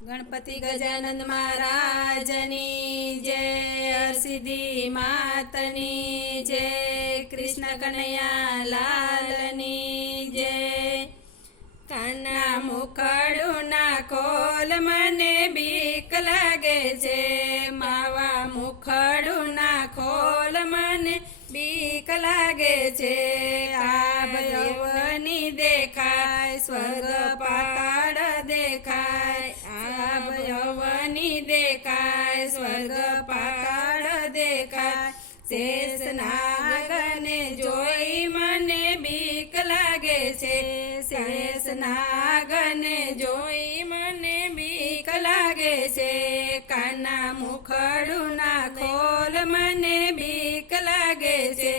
गणपति गजानंद महाराजनी जय, हरसिद्धि मातनी जय, कृष्ण कन्हैया लालनी जय। काना मुखड़ू ना खोल मने बीक लागे छे, मावा मुखड़ू ना खोल मने बीक लागे छे। आब यौवनी देखाय स्वर्ग पाताળ देखाय, आब यौवनी देखाय स्वर्ग पाताળ देखाय। शेष नागने जोई मने बीक लागे छे, शेष नागने जोई मने बीक लागे छे। काना मुखड़ू ना खोल मने बीक लागे छे।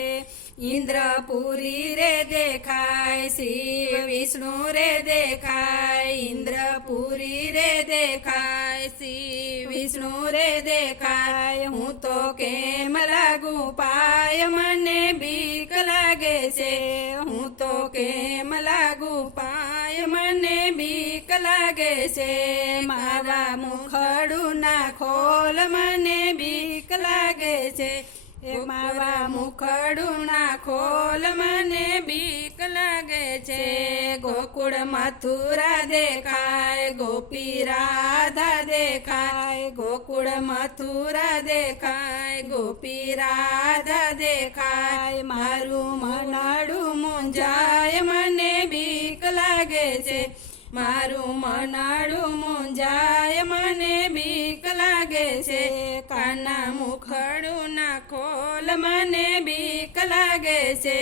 इंद्रपुरी रे देखाय, शिव विष्णु रे देखाय, इंद्रपुरी रे देखाय, शिव विष्णु रे देखाय। हूँ तो केम लागू पाय मने बीक लागे छे, हूँ तो केम लागू पाय मने बीक लागे छे। मावा मुखड़ू ना खोल मने बीक लागे छे, मावा मुखड़ू ना खोल मने बीक लागे छे। गोकुळ मथुरा देखाय, गोपी राधा देखाय, गोकुळ मथुरा देखाय, गोपी राधा देखाय। मारू मनडू मुंजाय मने बीक लागे छे, मारू मनडू मुंजाय मने बीक लागे छे। काना मुखड़ू ना खोल मने बीक लागे छे।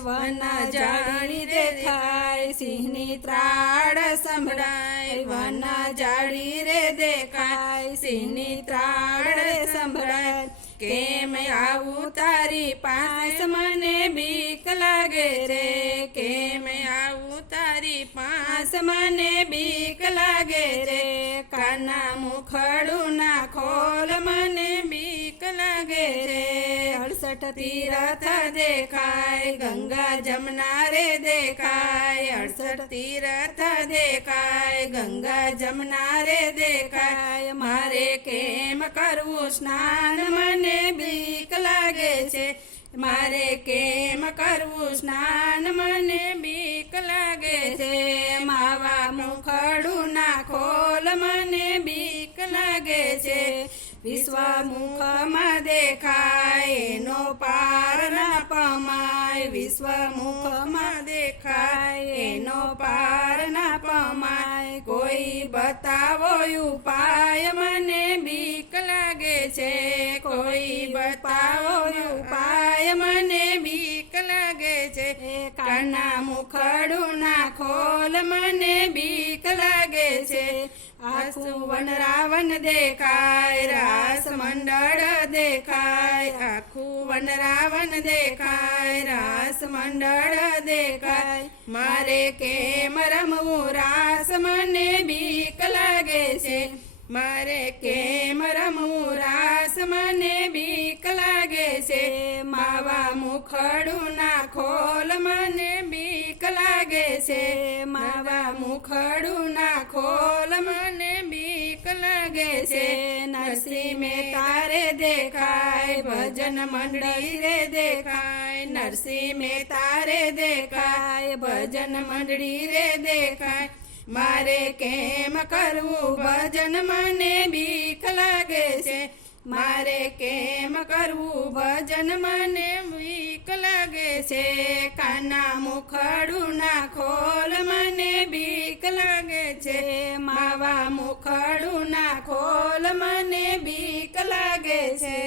वना जाड़ी देखाय, सिंहनी त्राड़ संभळाय, वना जाड़ी रे देखाय, सिंहनी त्राड़ संभळाय। केम आवू तारी पास मने बीक लागे रे, केम आवू तारी पास मने बीक लागे रे। काना मुखड़ू ना खोल मने बीक लागे रे। 68 तीरथ देखाय, गंगा जमुना रे देखाय, 68 तीरथ देखाय, गंगा जमुना रे देखाय। मारे केम करवू स्नान मने बीक लागे छे, मारे केम करवू स्नान मने बीक लागे छे। मावा मुखड़ू ना खोल मने बीक लागे छे। विश्वमुख में देखाय, एनो पार ना पमाय, विश्वमुख में देखाय, एनो पार ना पमाय। कोई बतावो उपाय मने बीक लागे छे, कोई बतावो उपाय मने बीक लागे छे। काना मुखड़ू ना खोल मने बीक लागे छे। आखू वन रावण देखाय, रास मंडळ देखाय, आखू वन रावण देखाय, रास मंडळ देखाय। मारे केम रमवू रास मने बीक लागे छे, मारे केम रमवू रास मने बीक लागे छे। मावा मुखड़ू ना खोल मने बीक लागे छे, मावा मुखड़ू ना खोल मने बीक लागे छे। नरसिंह मेहता रे देखाय, भजन मंडળી रे देखाय, नरसिंह मेहता रे देखाय, भजन मंडળી रे देखाय। मारे केम करवू भजन मने बीक लागे छे, मारे केम करवू भजन मने बीक लागे छे। काना मुखड़ू ना खोल मने बीक लागे छे, मावा मुखड़ू ना खोल मने बीक लागे छे।